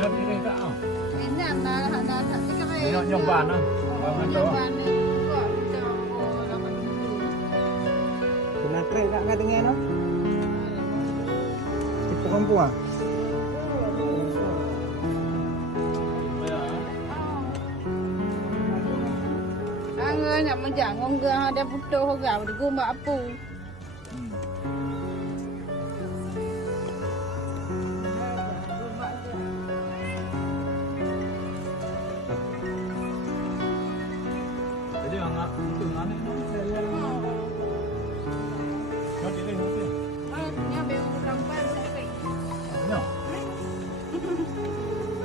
Nyot ini tak ah. Ini anak tapi kan Nyot nyoban ah. nyoban ni kok Kena trek tak kata dengan no? Tipu kampung ah. nak menjang ngongga ada putuh gau di guma apu. Jadi anak itu anak itu Nyot ini hobi. Nya beu kampan sekali. Nyot.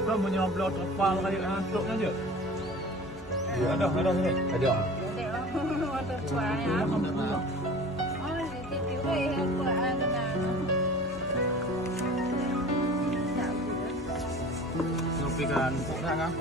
Kau menyoblot kepal kayak antuk aja. Ya ada sini. Ada. Ada kuah ya. Oh, di tipe ya kuah ana. Ngopi kan, kan?